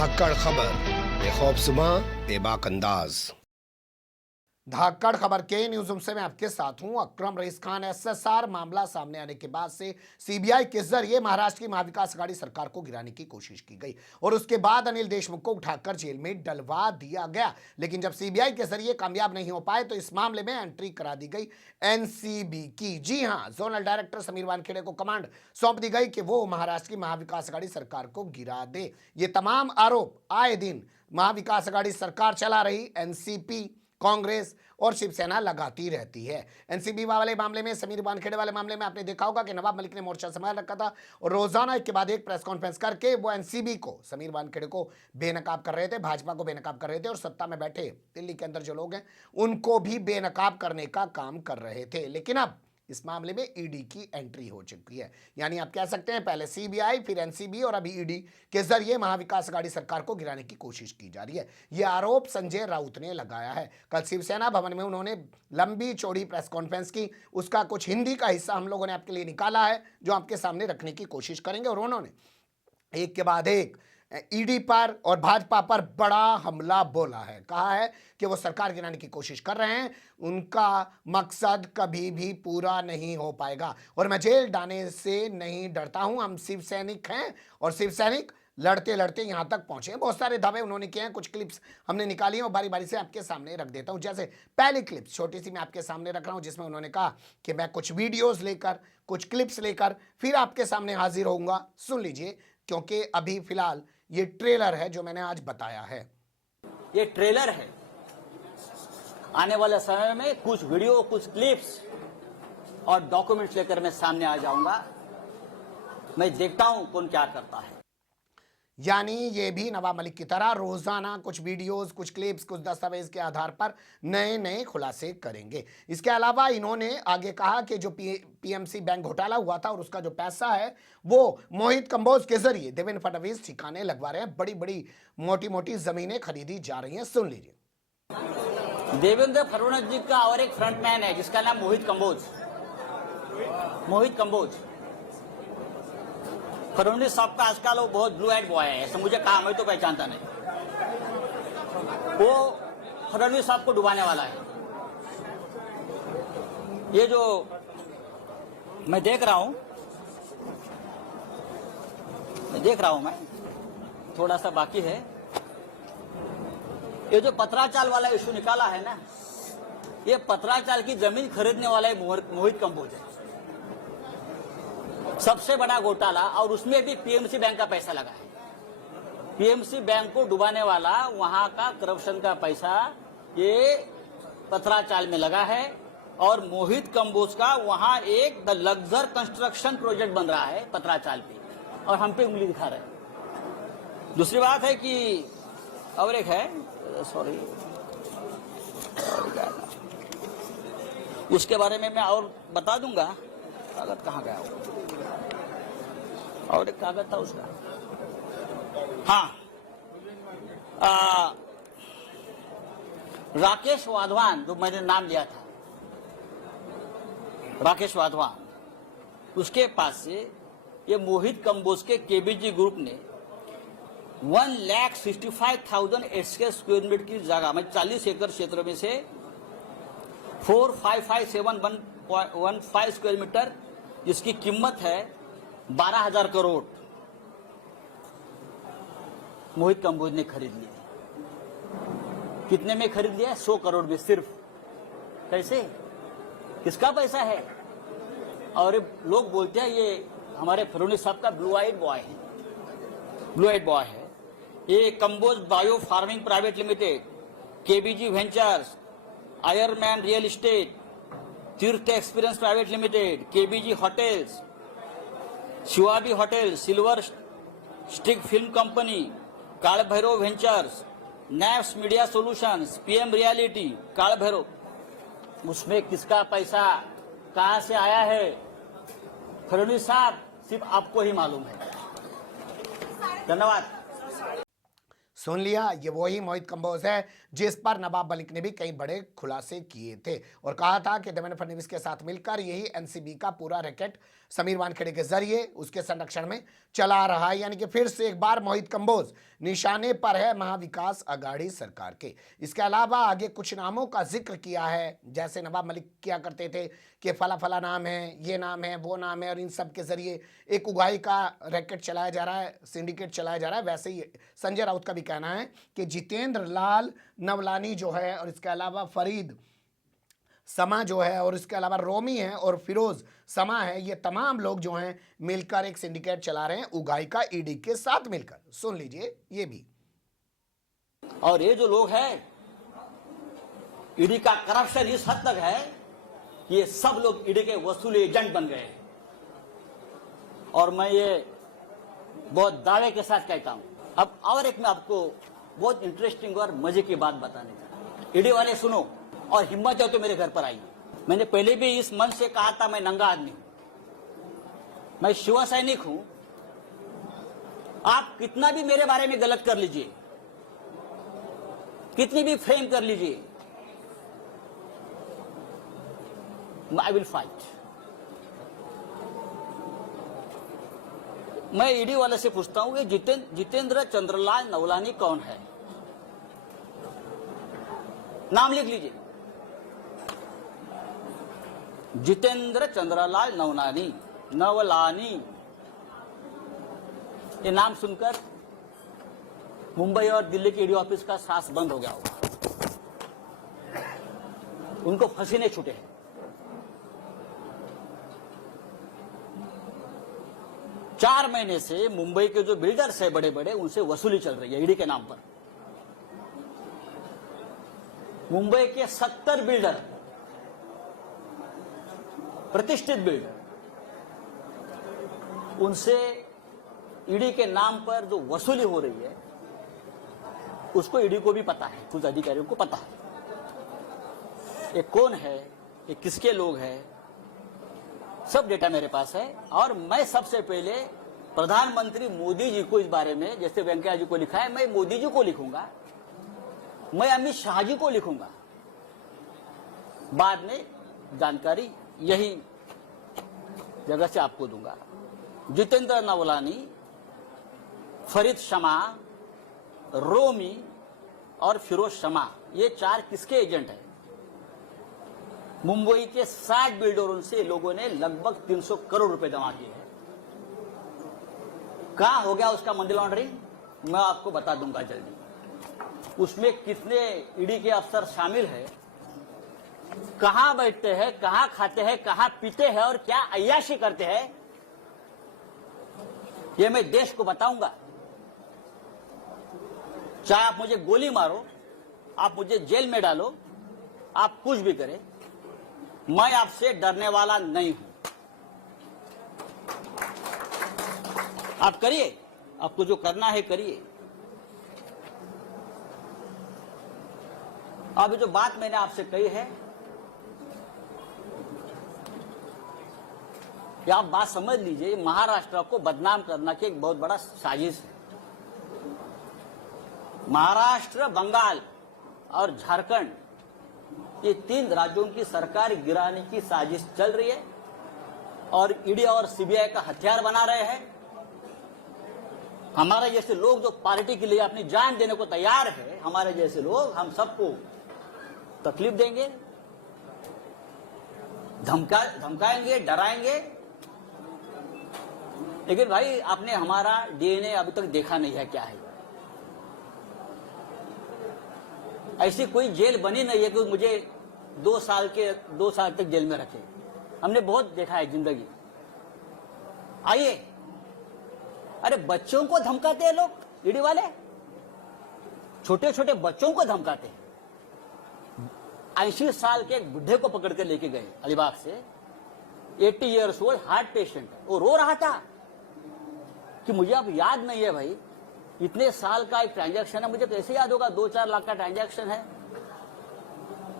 धाकड़ खबर, बेखौफसुमा बेबाक अंदाज। धाकड़ खबर के न्यूज रूम से मैं आपके साथ हूं अकरम रईस खान। एसएसआर मामला सामने आने के बाद से सीबीआई के जरिए महाराष्ट्र की महाविकास आघाड़ी सरकार को गिराने की कोशिश की गई और उसके बाद अनिल देशमुख को उठाकर जेल में डलवा दिया गया। लेकिन जब सीबीआई के जरिए कामयाब नहीं हो पाए तो इस मामले में एंट्री करा दी गई एनसीबी की। जी हां, जोनल डायरेक्टर समीर वानखेड़े को कमांड सौंप दी गई कि वो महाराष्ट्र की महाविकास आघाड़ी सरकार को गिरा दे। ये तमाम आरोप आए दिन महाविकास आघाड़ी सरकार चला रही एनसीपी, कांग्रेस और शिवसेना लगाती रहती है। एनसीबी वाले मामले में, समीर वानखेड़े वाले मामले में आपने देखा होगा कि नवाब मलिक ने मोर्चा संभाल रखा था और रोजाना एक के बाद एक प्रेस कॉन्फ्रेंस करके वो एनसीबी को, समीर वानखेड़े को बेनकाब कर रहे थे, भाजपा को बेनकाब कर रहे थे और सत्ता में बैठे दिल्ली के अंदर जो लोग हैं उनको भी बेनकाब करने का काम कर रहे थे। लेकिन अब इस मामले में ईडी की एंट्री हो चुकी है। यानी आप कह सकते हैं पहले सीबीआई, फिर एनसीबी और अभी ईडी के जरिए महाविकास आघाड़ी सरकार को गिराने की कोशिश की जा रही है। यह आरोप संजय राउत ने लगाया है। कल शिवसेना भवन में उन्होंने लंबी चौड़ी प्रेस कॉन्फ्रेंस की, उसका कुछ हिंदी का हिस्सा हम लोगों ने आपके लिए निकाला है जो आपके सामने रखने की कोशिश करेंगे। और उन्होंने एक के बाद एक ईडी पर और भाजपा पर बड़ा हमला बोला है। कहा है कि वो सरकार गिराने की कोशिश कर रहे हैं, उनका मकसद कभी भी पूरा नहीं हो पाएगा और मैं जेल डालने से नहीं डरता हूं। हम शिव सैनिक हैं और शिव सैनिक लड़ते लड़ते यहां तक पहुंचे। बहुत सारे दावे उन्होंने किए हैं, कुछ क्लिप्स हमने निकाली हैं और बारी बारी से आपके सामने रख देता हूं। जैसे पहली क्लिप छोटी सी मैं आपके सामने रख रहा हूं जिसमें उन्होंने कहा कि मैं कुछ वीडियोस लेकर, कुछ क्लिप्स लेकर फिर आपके सामने हाजिर होऊंगा। सुन लीजिए, क्योंकि अभी फिलहाल ये ट्रेलर है जो मैंने आज बताया है। ये ट्रेलर है, आने वाले समय में कुछ वीडियो, कुछ क्लिप्स और डॉक्यूमेंट्स लेकर मैं सामने आ जाऊंगा। मैं देखता हूं कौन क्या करता है। यानी ये भी नवाब मलिक की तरह रोजाना कुछ वीडियोस, कुछ क्लिप्स, कुछ दस्तावेज के आधार पर नए नए खुलासे करेंगे। इसके अलावा इन्होंने आगे कहा कि जो पीएमसी बैंक घोटाला हुआ था और उसका जो पैसा है वो मोहित कंबोज के जरिए देवेंद्र फडणवीस ठिकाने लगवा रहे हैं। बड़ी बड़ी मोटी मोटी जमीनें खरीदी जा रही हैं। सुन लीजिए। देवेंद्र फडणवीस जी का और एक फ्रंटमैन है जिसका नाम मोहित कंबोज। मोहित कंबोज फडणवीस साहब का आजकल वो बहुत ब्लू आइड बॉय है, ऐसा मुझे कहा, मैं तो पहचानता नहीं। वो फडणवीस साहब को डुबाने वाला है। ये जो मैं देख रहा हूं, मैं थोड़ा सा बाकी है। ये जो पत्राचाल वाला इशू निकाला है ना, ये पत्राचाल की जमीन खरीदने वाला है मोहित कंबोज है। सबसे बड़ा घोटाला, और उसमें भी पीएमसी बैंक का पैसा लगा है। पीएमसी बैंक को डुबाने वाला, वहां का करप्शन का पैसा ये पत्राचाल में लगा है। और मोहित कंबोज का वहां एक द लग्जर कंस्ट्रक्शन प्रोजेक्ट बन रहा है पत्राचाल पे, और हम पे उंगली दिखा रहे हैं। दूसरी बात है कि और एक है, सॉरी, उसके बारे में मैं और बता दूंगा। कागज कहाँ गया? और एक कागज था उसका, हाँ, राकेश वाधवान, जो मैंने नाम लिया था, राकेश वाधवान, उसके पास से ये मोहित कंबोज के केबीजी ग्रुप ने 1,65,000 स्क्वायर मीटर की जगह में 40 एकड़ क्षेत्र में से 4557115 स्क्वायर मीटर, जिसकी कीमत है 12,000 करोड़, मोहित कंबोज ने खरीद लिया। कितने में खरीद लिया? 100 करोड़ में सिर्फ। कैसे? किसका पैसा है? और लोग बोलते हैं ये हमारे फडणवीस साहब का ब्लू आइड बॉय है। ब्लू आइड बॉय है ये। Kamboj bio farming private limited, KBG ventures, Ironman real estate, Tirth experience private limited, KBG hotels, Shivabi hotel, silver stick film company, Kaal Bhairav ventures, Naps media solutions, PM reality, Kaal Bhairav, उसमें किसका पैसा कहां से आया है फडणवीस साहब सिर्फ आपको ही मालूम है। धन्यवाद। सुन लिया, ये वही मोहित कंबोज है जिस पर नवाब मलिक ने भी कई बड़े खुलासे किए थे और कहा था कि देवेंद्र फडणवीस के साथ मिलकर यही एनसीबी का पूरा रैकेट समीर वानखेड़े के जरिए उसके संरक्षण में चला रहा है। यानी कि फिर से एक बार मोहित कंबोज निशाने पर है महाविकास अघाड़ी सरकार के। इसके अलावा आगे कुछ नामों का जिक्र किया है, जैसे नवाब मलिक किया करते थे कि फला फला नाम है, ये नाम है, वो नाम है, और इन सब के जरिए एक उगाही का रैकेट चलाया जा रहा है, सिंडिकेट चलाया जा रहा है। वैसे ही संजय राउत का भी कहना है कि जितेंद्र लाल नवलानी जो है, और इसके अलावा फरीद समा जो है, और इसके अलावा रोमी है और फिरोज समा है, ये तमाम लोग जो हैं मिलकर एक सिंडिकेट चला रहे हैं उगाही का ईडी के साथ मिलकर। सुन लीजिए ये भी। और ये जो लोग हैं, ईडी का करप्शन इस हद तक है कि ये सब लोग ईडी के वसूली एजेंट बन गए। और मैं ये बहुत दावे के साथ कहता हूं। अब और एक मैं आपको बहुत इंटरेस्टिंग और मजे की बात बताने जा रहा हूं। ईडी वाले सुनो, और हिम्मत हो तो मेरे घर पर आइए। मैंने पहले भी इस मंच से कहा था, मैं नंगा आदमी हूं, मैं शिव सैनिक हूं। आप कितना भी मेरे बारे में गलत कर लीजिए, कितनी भी फ्रेम कर लीजिए, आई विल फाइट। मैं ईडी वाले से पूछता हूं कि जितेंद्र चंद्रलाल नवलानी कौन है? नाम लिख लीजिए, जितेंद्र चंद्रलाल नवलानी। ये नाम सुनकर मुंबई और दिल्ली के ईडी ऑफिस का सांस बंद हो गया होगा, उनको पसीने छूटे हैं। चार महीने से मुंबई के जो बिल्डर्स है बड़े बड़े, उनसे वसूली चल रही है ईडी के नाम पर। मुंबई के 70 बिल्डर, प्रतिष्ठित बिल्डर, उनसे ईडी के नाम पर जो वसूली हो रही है उसको ईडी को भी पता है, कुछ अधिकारियों को पता है ये कौन है, ये किसके लोग हैं, सब डेटा मेरे पास है। और मैं सबसे पहले प्रधानमंत्री मोदी जी को इस बारे में, जैसे वेंकैया जी को लिखा है, मैं मोदी जी को लिखूंगा, मैं अमित शाह जी को लिखूंगा, बाद में जानकारी यही जगह से आपको दूंगा। जितेंद्र नवलानी, फरीद शमा, रोमी और फिरोज शमा, ये चार किसके एजेंट हैं? मुंबई के 60 बिल्डरों से लोगों ने लगभग 300 करोड़ रुपए जमा किए हैं। कहां हो गया उसका मनी लॉन्ड्रिंग, मैं आपको बता दूंगा जल्दी। उसमें कितने ईडी के अफसर शामिल है, कहां बैठते हैं, कहां खाते हैं, कहां पीते हैं और क्या अय्याशी करते हैं, ये मैं देश को बताऊंगा। चाहे आप मुझे गोली मारो, आप मुझे जेल में डालो, आप कुछ भी करें, मैं आपसे डरने वाला नहीं हूं। आप करिए, आपको जो करना है करिए। अब जो बात मैंने आपसे कही है, कि आप बात समझ लीजिए, महाराष्ट्र को बदनाम करना की एक बहुत बड़ा साजिश है। महाराष्ट्र, बंगाल और झारखंड, ये 3 राज्यों की सरकार गिराने की साजिश चल रही है और ईडी और सीबीआई का हथियार बना रहे हैं। हमारे जैसे लोग जो पार्टी के लिए अपनी जान देने को तैयार है, हमारे जैसे लोग, हम सबको तकलीफ देंगे, धमकाएंगे, डराएंगे। लेकिन भाई, आपने हमारा डीएनए अभी तक देखा नहीं है क्या है। ऐसी कोई जेल बनी नहीं है कि मुझे 2 साल तक जेल में रखे। हमने बहुत देखा है जिंदगी। आइए, अरे बच्चों को धमकाते हैं लोग, ईडी वाले छोटे छोटे बच्चों को धमकाते हैं। 80 साल के एक बुढ़े को पकड़ कर लेके गए अलीबाग से, 80 ईयर्स ओल्ड हार्ट पेशेंट, वो रो रहा था कि मुझे अब याद नहीं है भाई, इतने साल का एक ट्रांजैक्शन है, मुझे कैसे याद होगा, 2-4 लाख का ट्रांजैक्शन है।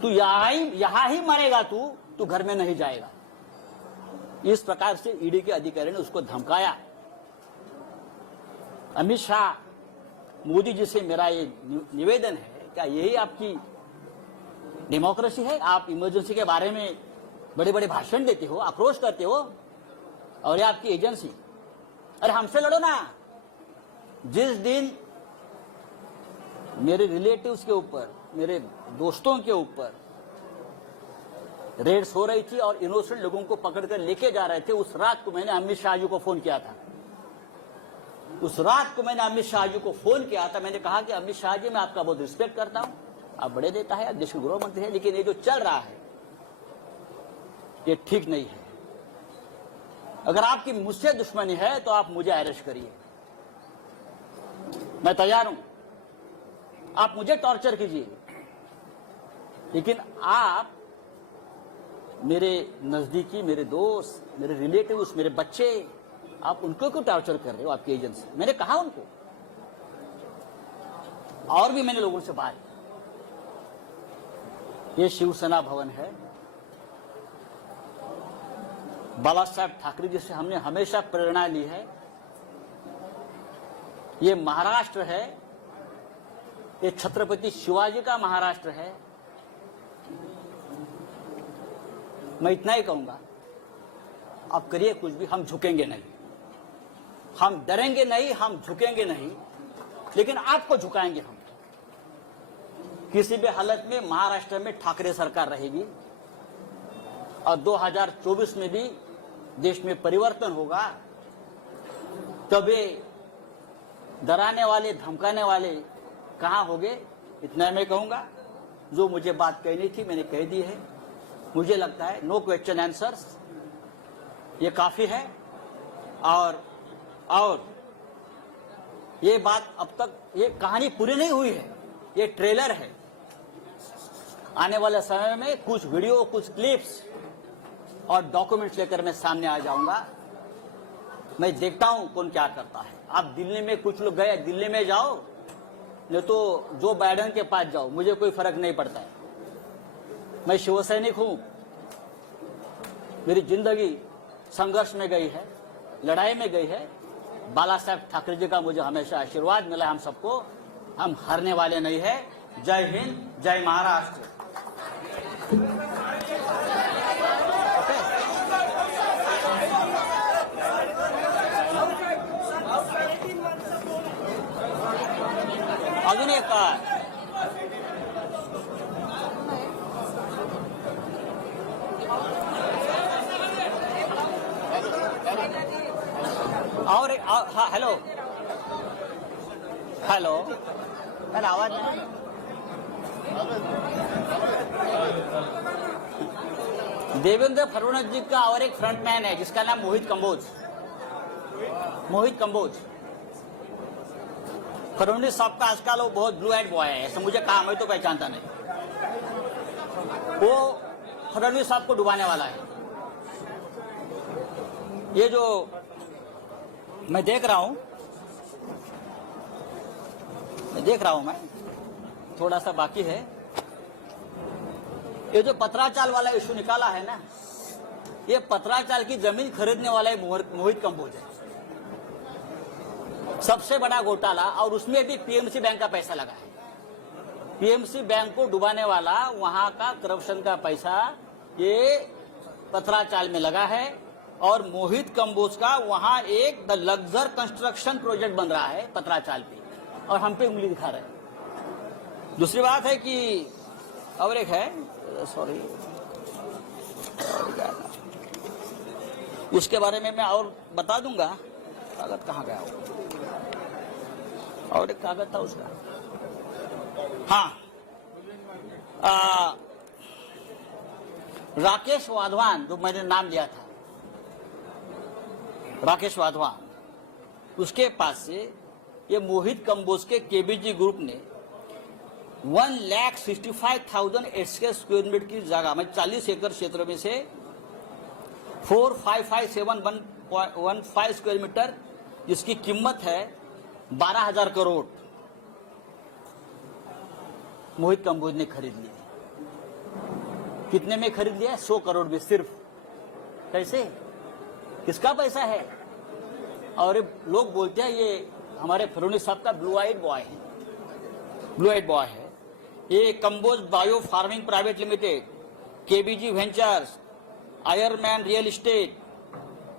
तू यहां ही मरेगा, तू घर में नहीं जाएगा। इस प्रकार से ईडी के अधिकारी ने उसको धमकाया। अमित शाह मोदी जी से मेरा ये निवेदन है, क्या यही आपकी डेमोक्रेसी है? आप इमरजेंसी के बारे में बड़े बड़े भाषण देते हो, आक्रोश करते हो, और ये आपकी एजेंसी। अरे हमसे लड़ो ना। जिस दिन मेरे रिलेटिव्स के ऊपर, मेरे दोस्तों के ऊपर रेड्स हो रही थी और इनोसेंट लोगों को पकड़कर लेके जा रहे थे, उस रात को मैंने अमित शाह जी को फोन किया था। उस रात को मैंने अमित शाह जी को फोन किया था। मैंने कहा कि अमित शाह जी, मैं आपका बहुत रिस्पेक्ट करता हूं, आप बड़े नेता है, आप देश के गृह मंत्री है, लेकिन ये जो चल रहा है ये ठीक नहीं है। अगर आपकी मुझसे दुश्मनी है तो आप मुझे अरेस्ट करिए, मैं तैयार हूं। आप मुझे टॉर्चर कीजिए, लेकिन आप मेरे नजदीकी, मेरे दोस्त, मेरे रिलेटिव्स, मेरे बच्चे, आप उनको क्यों टॉर्चर कर रहे हो? आपकी एजेंसी, मैंने कहा उनको, और भी मैंने लोगों से बात। ये शिवसेना भवन है, बाला साहब ठाकरे जी से हमने हमेशा प्रेरणा ली है। ये महाराष्ट्र है, ये छत्रपति शिवाजी का महाराष्ट्र है। मैं इतना ही कहूंगा, आप करिए कुछ भी, हम झुकेंगे नहीं, हम डरेंगे नहीं, हम झुकेंगे नहीं, लेकिन आपको झुकाएंगे हम। किसी भी हालत में महाराष्ट्र में ठाकरे सरकार रहेगी और 2024 में भी देश में परिवर्तन होगा। तभी डराने वाले, धमकाने वाले कहां होंगे, इतना मैं कहूंगा। जो मुझे बात कहनी थी मैंने कह दी है। मुझे लगता है नो क्वेश्चन आंसर्स, ये काफी है। और ये बात अब तक, ये कहानी पूरी नहीं हुई है, ये ट्रेलर है। आने वाले समय में कुछ वीडियो, कुछ क्लिप्स और डॉक्यूमेंट्स लेकर मैं सामने आ जाऊंगा। मैं देखता हूं कौन क्या करता है। आप दिल्ली में, कुछ लोग गए, दिल्ली में जाओ, नहीं तो जो बाइडेन के पास जाओ, मुझे कोई फर्क नहीं पड़ता है। मैं शिवसैनिक हूं, मेरी जिंदगी संघर्ष में गई है, लड़ाई में गई है। बाला साहब ठाकरे जी का मुझे हमेशा आशीर्वाद मिला है हम सबको। हम हारने वाले नहीं है। जय हिंद, जय महाराष्ट्र। अजून एक और हाँ, हेलो हेलो, मैंने आवाज नहीं। देवेंद्र फडणवीस जी का और एक फ्रंटमैन है जिसका नाम मोहित कंबोज। मोहित कंबोज फडणवीस साहब का आजकल वो बहुत ब्लू आइड बॉय है, ऐसा मुझे कहा, मैं तो पहचानता नहीं। वो फडणवीस साहब को डुबाने वाला है। ये जो मैं देख रहा हूं, मैं थोड़ा सा बाकी है। ये जो पत्राचाल वाला इशू निकाला है ना, ये पत्राचाल की जमीन खरीदने वाला है मोहित कंबोज है। सबसे बड़ा घोटाला, और उसमें भी पीएमसी बैंक का पैसा लगा है। पीएमसी बैंक को डुबाने वाला, वहां का करप्शन का पैसा ये पत्राचाल में लगा है। और मोहित कंबोज का वहां एक द लग्जर कंस्ट्रक्शन प्रोजेक्ट बन रहा है पत्राचाल पे, और हम पे उंगली दिखा रहे हैं। दूसरी बात है कि और एक है, सॉरी, उसके बारे में मैं और बता दूंगा। कागज कहाँ गया? और एक कागज था उसका, हाँ, राकेश वाधवान, जो मैंने नाम लिया था, राकेश वाधवान, उसके पास से ये मोहित कंबोज के केबीजी ग्रुप ने 1,65,000 स्क्वायर मीटर की जगह में 40 एकड़ क्षेत्र में से 455,715 स्क्वायर मीटर, जिसकी कीमत है 12,000 करोड़, मोहित कंबोज ने खरीद लिया। कितने में खरीद लिया? 100 करोड़ में सिर्फ। कैसे? किसका पैसा है? और लोग बोलते हैं ये हमारे फडणवीस साहब का ब्लू आइड बॉय है, ब्लू आइड बॉय है। ये Kamboj bio farming private limited, KBG ventures, Ironman real estate,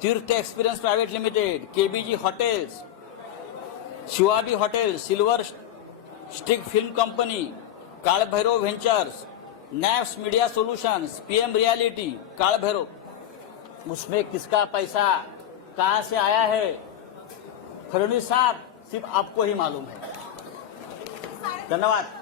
Tirth experience private limited, KBG hotels, Shivabi hotel, silver stick film company, Kaal Bhairav ventures, Naps media solutions, PM reality, Kaal Bhairav, उसमें किसका पैसा कहां से आया है फडणवीस साहब सिर्फ आपको ही मालूम है। धन्यवाद।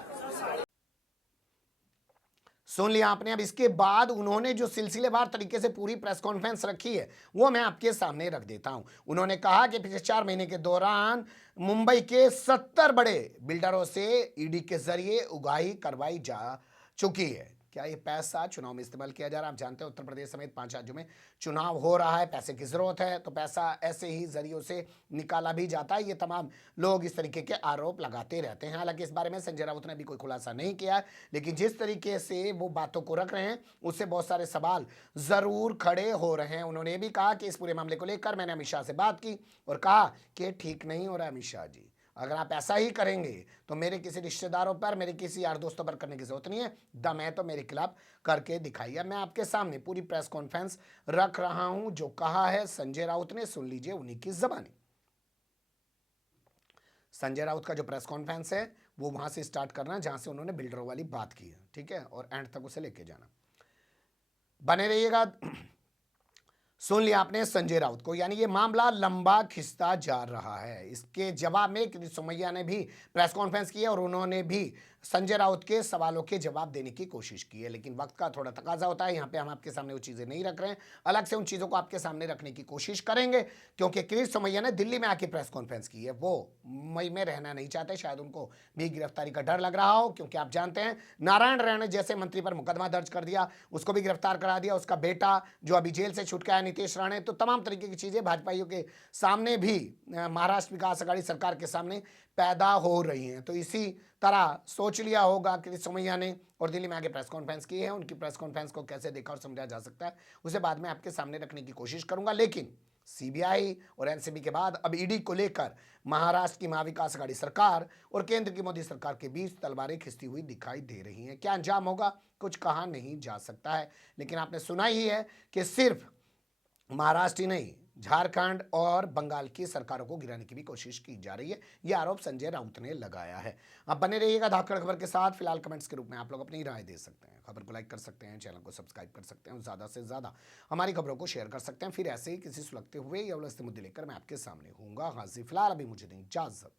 सुन लिया आपने। अब इसके बाद उन्होंने जो सिलसिलेवार तरीके से पूरी प्रेस कॉन्फ्रेंस रखी है वो मैं आपके सामने रख देता हूं। उन्होंने कहा कि पिछले 4 महीने के दौरान मुंबई के 70 बड़े बिल्डरों से ईडी के जरिए उगाही करवाई जा चुकी है। क्या ये पैसा चुनाव में इस्तेमाल किया जा रहा है? आप जानते हैं उत्तर प्रदेश समेत 5 राज्यों में चुनाव हो रहा है, पैसे की जरूरत है, तो पैसा ऐसे ही जरियों से निकाला भी जाता है। ये तमाम लोग इस तरीके के आरोप लगाते रहते हैं। हालांकि इस बारे में संजय राउत ने भी कोई खुलासा नहीं किया है, लेकिन जिस तरीके से वो बातों को रख रहे हैं उससे बहुत सारे सवाल जरूर खड़े हो रहे हैं। उन्होंने ये भी कहा कि इस पूरे मामले को लेकर मैंने अमित शाह से बात की और कहा कि ठीक नहीं हो रहा है अमित शाह जी, अगर आप ऐसा ही करेंगे तो मेरे किसी रिश्तेदारों पर, मेरे किसी यार दोस्तों पर करने की जरूरत नहीं है, दम है तो मेरे खिलाफ करके दिखाइए। मैं आपके सामने पूरी प्रेस कॉन्फ्रेंस रख रहा हूं, जो कहा है संजय राउत ने, सुन लीजिए उन्हीं की जबानी। संजय राउत का जो प्रेस कॉन्फ्रेंस है वो वहां से स्टार्ट करना जहां से उन्होंने बिल्डरों वाली बात की है, ठीक है, और एंड तक उसे लेके जाना। बने रहिएगा। सुन लिया आपने संजय राउत को, यानी ये मामला लंबा खिंचता जा रहा है। इसके जवाब में किरीट सोमैया ने भी प्रेस कॉन्फ्रेंस की है और उन्होंने भी संजय राउत के सवालों के जवाब देने की कोशिश की है, लेकिन वक्त का थोड़ा तकाजा होता है। यहाँ पे हम आपके सामने वो चीज़ें नहीं रख रहे हैं, अलग से उन चीज़ों को आपके सामने रखने की कोशिश करेंगे, क्योंकि किरीट सोमैया ने दिल्ली में आके प्रेस कॉन्फ्रेंस की है। वो मुंबई में रहना नहीं चाहते, शायद उनको भी गिरफ्तारी का डर लग रहा हो, क्योंकि आप जानते हैं नारायण राणे जैसे मंत्री पर मुकदमा दर्ज कर दिया, उसको भी गिरफ्तार करा दिया, उसका बेटा जो अभी जेल से छूट के आया नीतीश राणे, तो तमाम तरीके की चीज़ें भाजपाइयों के सामने भी, महाराष्ट्र विकास आघाड़ी सरकार के सामने पैदा हो रही हैं। तो इसी तरह सोच लिया होगा किरीट सोमैया ने और दिल्ली में आके प्रेस कॉन्फ्रेंस की है। उनकी प्रेस कॉन्फ्रेंस को कैसे देखा और समझा जा सकता है उसे बाद में आपके सामने रखने की कोशिश करूंगा, लेकिन सीबीआई और एनसीबी के बाद अब ईडी को लेकर महाराष्ट्र की महाविकास आघाड़ी सरकार और केंद्र की मोदी सरकार के बीच तलवारें खिंचती हुई दिखाई दे रही हैं। क्या अंजाम होगा कुछ कहा नहीं जा सकता है, लेकिन आपने सुना ही है कि सिर्फ महाराष्ट्र ही नहीं, झारखंड और बंगाल की सरकारों को गिराने की भी कोशिश की जा रही है। यह आरोप संजय राउत ने लगाया है। अब बने रहिएगा धाकड़ खबर के साथ। फिलहाल कमेंट्स के रूप में आप लोग अपनी राय दे सकते हैं, खबर को लाइक कर सकते हैं, चैनल को सब्सक्राइब कर सकते हैं और ज़्यादा से ज़्यादा हमारी खबरों को शेयर कर सकते हैं। फिर ऐसे ही किसी सुलगते हुए या उलझते मुद्दे लेकर मैं आपके सामने हूँगा हाजिर। फिलहाल अभी मुझे दें इजाज़त।